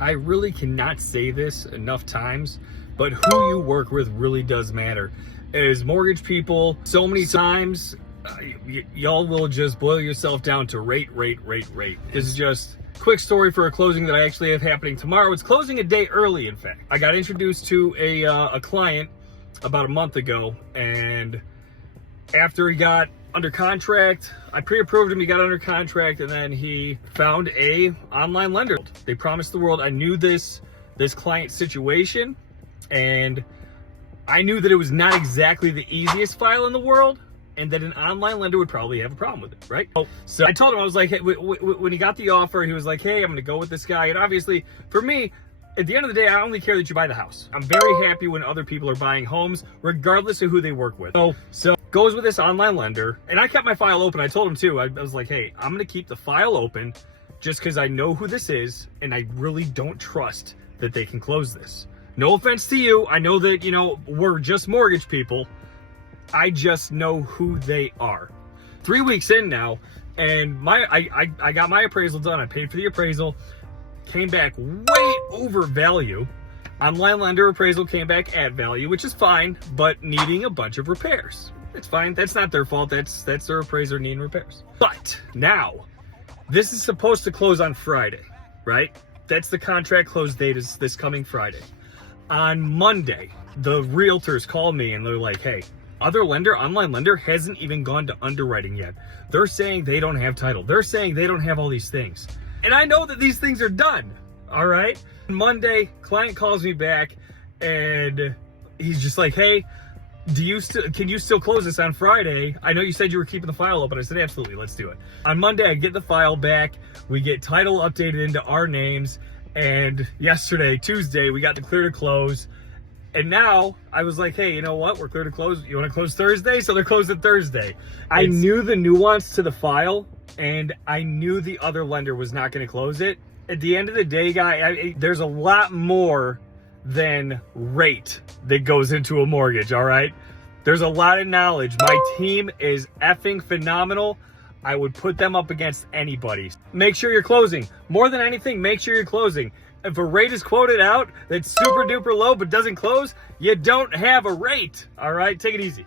I really cannot say this enough times, but who you work with really does matter. As mortgage people, so many times, y'all will just boil yourself down to rate. This is just a quick story for a closing that I actually have happening tomorrow. It's closing a day early, in fact. I got introduced to a client about a month ago, and after he got under contract, I pre-approved him, he got under contract, and then he found a online lender. They promised the world. I knew this client situation, and I knew that it was not exactly the easiest file in the world, and that an online lender would probably have a problem with it, right? So I told him, I was like, hey, when he got the offer, he was like, hey, I'm gonna go with this guy. And obviously, for me, at the end of the day, I only care that you buy the house. I'm very happy when other people are buying homes, regardless of who they work with. So goes with this online lender, and I kept my file open. I told him too, I was like, hey, I'm gonna keep the file open just because I know who this is, and I really don't trust that they can close this. No offense to you. I know that, we're just mortgage people. I just know who they are. 3 weeks in now, and I got my appraisal done. I paid for the appraisal. Came back way over value. Online lender appraisal came back at value, which is fine, but needing a bunch of repairs. It's fine. That's not their fault. That's their appraiser needing repairs. But now, this is supposed to close on Friday, right? That's the contract close date, is this coming Friday. On Monday, the realtors called me and they're like, hey, online lender hasn't even gone to underwriting yet. They're saying they don't have title. They're saying they don't have all these things. And I know that these things are done, all right? Monday, client calls me back and he's just like, hey, can you still close this on Friday? I know you said you were keeping the file open. I said, absolutely, let's do it. On Monday, I get the file back. We get title updated into our names. And yesterday, Tuesday, we got the clear to close. And now I was like, hey, you know what? We're clear to close. You want to close Thursday? So they're closing Thursday. I knew the nuance to the file, and I knew the other lender was not going to close it. At the end of the day, there's a lot more than rate that goes into a mortgage, all right? There's a lot of knowledge. My team is effing phenomenal. I would put them up against anybody. Make sure you're closing. More than anything, make sure you're closing. If a rate is quoted out that's super duper low but doesn't close, you don't have a rate, all right? Take it easy.